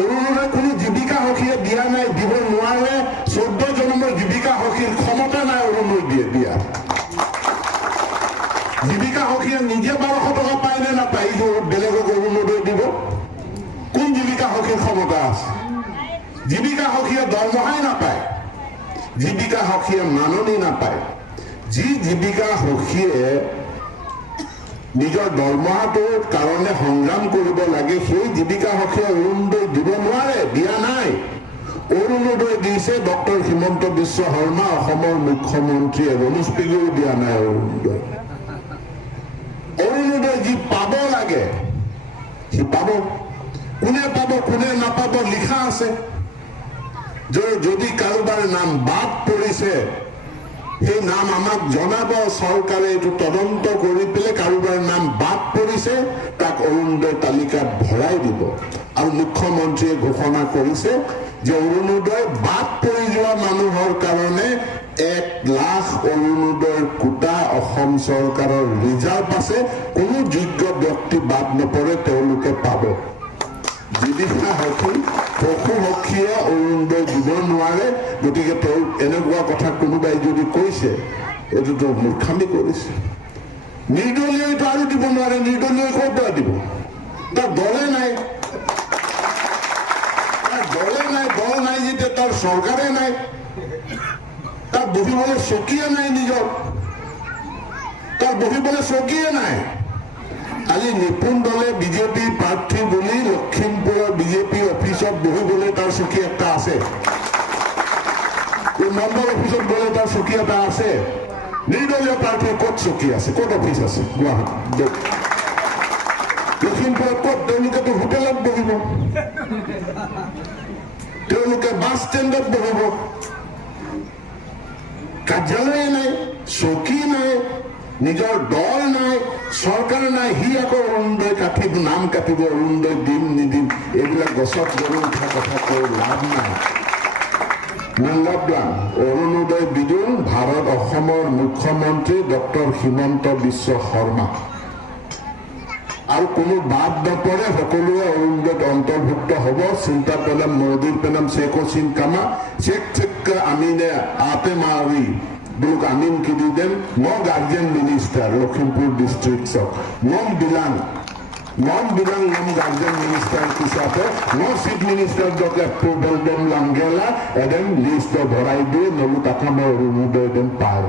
অৰুণোদয় কোনো জীৱিকা সখীয়ে দিয়া নাই, দিব নোৱাৰে। 14 জন্মৰ জীৱিকা সখীৰ ক্ষমতা নাই অৰুণোদয় দিয়া। জীৱিকা সখীয়ে নিজে 1200 টকা পায় নে নাপায়? বেলেগক অৰুণোদয় দিব? কোন জীৱিকা সখীৰ ক্ষমতা আছে? জীৱিকা সখীয়ে দৰমহাই নাপায়, জীৱিকা সখীয়ে মাননি নাপায়। যি জীৱিকা সখীয়ে নিজৰ দৰমহাটোৰ কাৰণে সংগ্ৰাম কৰিব লাগে, সেই জীৱিকা সখীয়ে অৰুণোদয় দিব নোৱাৰে, দিয়া নাই। অৰুণোদয় দিছে ডক্টৰ হিমন্ত বিশ্ব শৰ্মা, অসমৰ মুখ্যমন্ত্ৰীয়ে। ৰমেশ পেগুও দিয়া নাই অৰুণোদয়। অৰুণোদয় যি পাব লাগে সি পাব। কোনে পাব কোনে নাপাব লিখা আছে। যদি কাৰোবাৰ নাম বাদ পৰিছে সেই নাম আমাক জনাব, চৰকাৰে এইটো তদন্ত কৰি পেলাই কাৰোবাৰ নাম বাদ পৰিছে তাক অৰুণোদয় তালিকাত ভৰাই দিব। আৰু মুখ্যমন্ত্ৰীয়ে ঘোষণা কৰিছে যে অৰুণোদয় বাদ পৰি যোৱা মানুহৰ কাৰণে 1 লাখ অৰুণোদয়ৰ কোটা অসম চৰকাৰৰ ৰিজাৰ্ভ আছে। কোনো যোগ্য ব্যক্তি বাদ নপৰে, তেওঁলোকে পাব। জীৱিকা সখী পশু সখীয়ে অৰুণোদয় দিব নোৱাৰে। গতিকে তেওঁ এনেকুৱা কথা কোনোবাই যদি কৈছে এইটোতো মূৰ্খামি কৰিছে। নিৰ্দলীয়টো আৰু দিব নোৱাৰে। নিৰ্দলীয় ক'ৰ পৰা দিব? তাৰ দলে নাই, দল নাই যেতিয়া তাৰ চৰকাৰে নাই, তাৰ বহিবলৈ চকীয়ে নাই, নিজৰ তাৰ বহিবলৈ চকীয়ে নাই। আজি নিপুণ দলে বিজেপি প্ৰাৰ্থী বুলি লখিমপুৰৰ বিজেপি অফিচত বহিবলৈ তাৰ চকী এটা আছে। এই মণ্ডল অফিচত গ'লে তাৰ চকী এটা আছে। নিৰ্দলীয় প্ৰাৰ্থীৰ ক'ত চকী আছে? ক'ত অফিচ আছে? গুৱাহাটী। লখিমপুৰত ক'ত? তেওঁলোকেতো হোটেলত বহিব, তেওঁলোকে বাছ ষ্টেণ্ডত বহিব। কাৰ্যালয় নাই, চকী নাই, নিজৰ দল নাই, চৰকাৰ নাই। সি আকৌ অৰুণোদয় কাটিব, নাম কাটিব, অৰুণোদয় দিম নিদিম। এইবিলাক গছত গৰু উঠা কথা কৈ লাভ নাই। মংগলবান অৰুণোদয় বিদুৰ ভাৰত অসমৰ মুখ্যমন্ত্ৰী ডক্টৰ হিমন্ত বিশ্ব শৰ্মা। আৰু কোনো বাদ নপৰে, সকলোৱে অৰুণোদয়ত অন্তৰ্ভুক্ত হ'ব। চিন্তা পেলাম মোদীৰ পেলাম শেখ হাসিন কামা চেক আমিনে আতে মাৰি বুলুক আমিন কি দি দেন। নো গার্জিয়ান মিনিস্টার লখিমপুর ডিস্ট্রিক্টক নম বিলাং নম গার্জিয়ান মিনিস্টার হিসাবে নো চিফ মিনিস্টার দকে এপ্রুভেল দেন লাঙ্গেলা এদেন লিস্ট ভরাই দিয়ে নলু টাকা মই অৰুণোদয় দেন পায়।